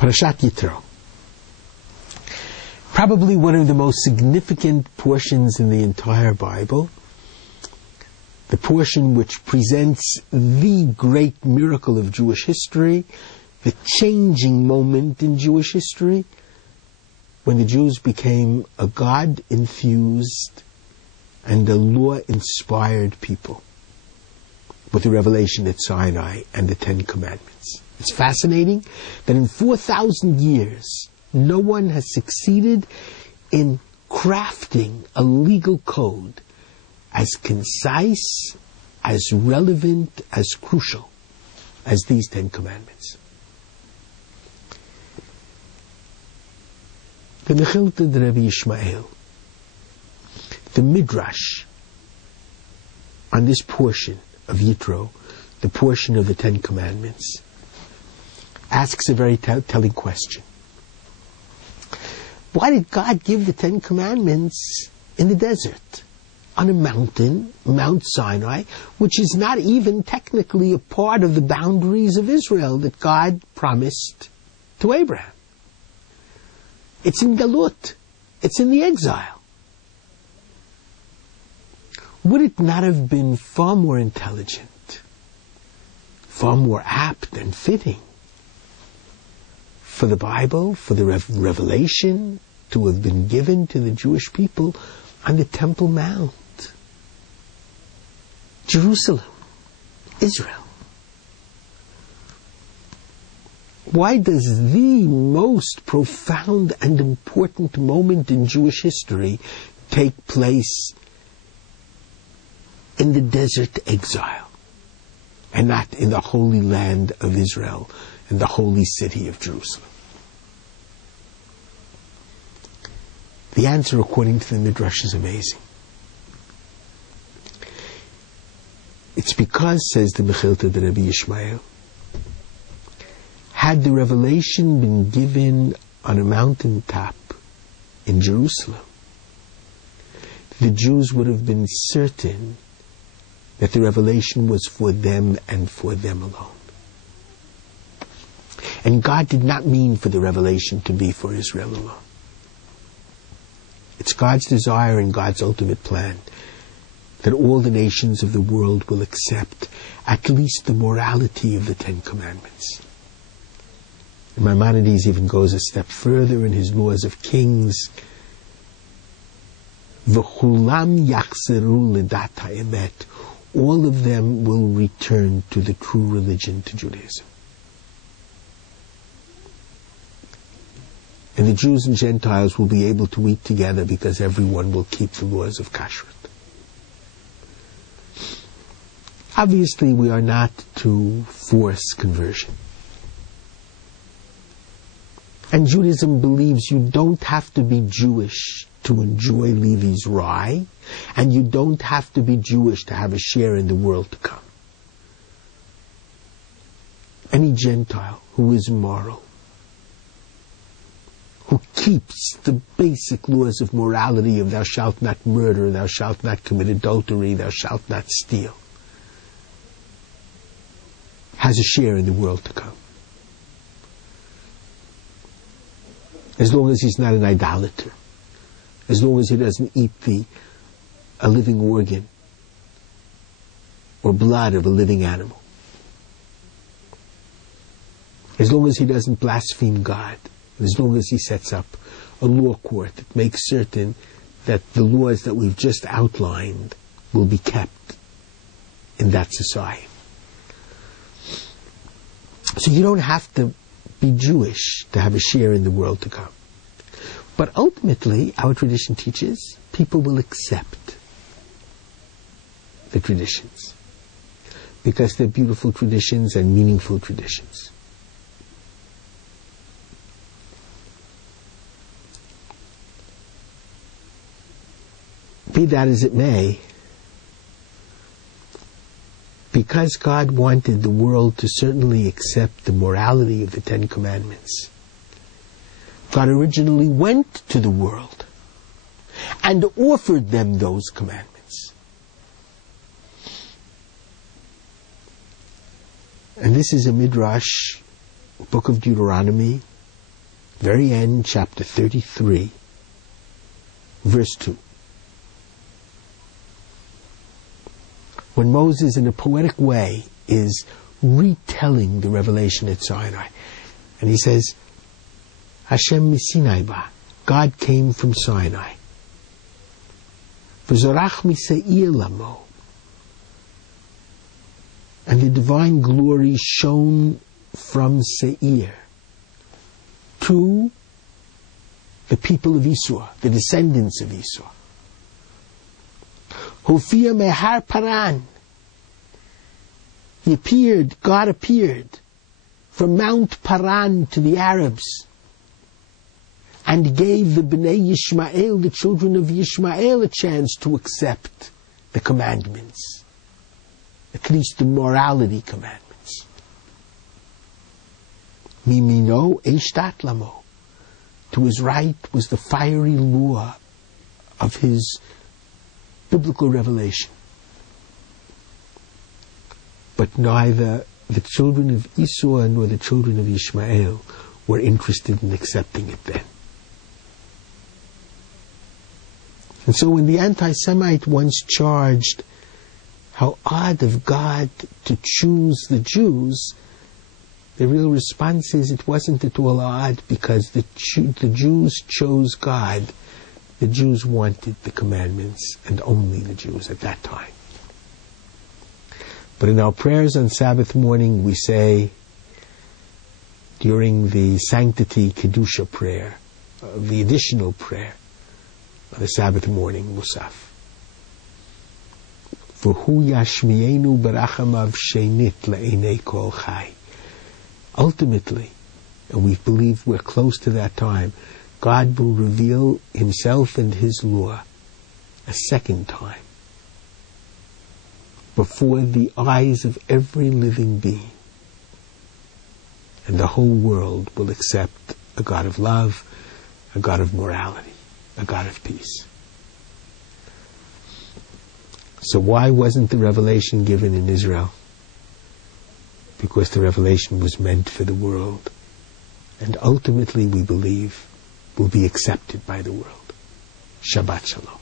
Parashat Yitro. Probably one of the most significant portions in the entire Bible. The portion which presents the great miracle of Jewish history, the changing moment in Jewish history, when the Jews became a God-infused and a law-inspired people with the revelation at Sinai and the Ten Commandments. It's fascinating that in 4,000 years, no one has succeeded in crafting a legal code as concise, as relevant, as crucial as these Ten Commandments. The Mechilta de Rabbi Yishmael, the Midrash on this portion of Yitro, the portion of the Ten Commandments, asks a very telling question. Why did God give the Ten Commandments in the desert, on a mountain, Mount Sinai, which is not even technically a part of the boundaries of Israel that God promised to Abraham? It's in Galut. It's in the exile. Would it not have been far more intelligent, far more apt and fitting for the Bible, for the revelation to have been given to the Jewish people on the Temple Mount, Jerusalem, Israel? Why does the most profound and important moment in Jewish history take place in the desert exile and not in the holy land of Israel and the holy city of Jerusalem? The answer, according to the Midrash, is amazing. It's because, says the Mechilta de Rabbi Yishmael, had the revelation been given on a mountaintop in Jerusalem, the Jews would have been certain that the revelation was for them and for them alone. And God did not mean for the revelation to be for Israel alone. It's God's desire and God's ultimate plan that all the nations of the world will accept at least the morality of the Ten Commandments. And Maimonides even goes a step further in his Laws of Kings. V'chulam yachzeru ledat ha'emet. All of them will return to the true religion, to Judaism. And the Jews and Gentiles will be able to eat together because everyone will keep the laws of kashrut. Obviously, we are not to force conversion. And Judaism believes you don't have to be Jewish to enjoy Levi's rye, and you don't have to be Jewish to have a share in the world to come. Any Gentile who is moral, who keeps the basic laws of morality of thou shalt not murder, thou shalt not commit adultery, thou shalt not steal, has a share in the world to come. As long as he's not an idolater, as long as he doesn't eat a living organ or blood of a living animal, as long as he doesn't blaspheme God, as long as he sets up a law court that makes certain that the laws that we've just outlined will be kept in that society. So you don't have to be Jewish to have a share in the world to come. But ultimately, our tradition teaches people will accept the traditions because they're beautiful traditions and meaningful traditions. Be that as it may, because God wanted the world to certainly accept the morality of the Ten Commandments, God originally went to the world and offered them those commandments. And this is a Midrash, book of Deuteronomy, very end, chapter 33, verse 2. When Moses, in a poetic way, is retelling the revelation at Sinai, and he says, Hashem misinai ba, God came from Sinai. V'zorach miseir lamo, and the divine glory shone from Seir to the people of Esau, the descendants of Esau. Hofia mehar paran, God appeared from Mount Paran to the Arabs and gave the Bnei Yishmael, the children of Yishmael, a chance to accept the commandments, at least the morality commandments. Mimino eshtat lamo, to his right was the fiery law of his biblical revelation. But neither the children of Esau nor the children of Ishmael were interested in accepting it then. And so when the anti-Semite once charged how odd of God to choose the Jews, the real response is it wasn't at all odd, because the Jews chose God. The Jews wanted the commandments, and only the Jews at that time. But in our prayers on Sabbath morning, we say, during the Sanctity Kedusha prayer, the additional prayer on the Sabbath morning, Musaf, V'hu yashmienu barachamav shenit le'enei kol chai. Ultimately, and we believe we're close to that time, God will reveal Himself and His law a second time before the eyes of every living being. And the whole world will accept a God of love, a God of morality, a God of peace. So why wasn't the revelation given in Israel? Because the revelation was meant for the world, and ultimately, we believe, will be accepted by the world. Shabbat Shalom.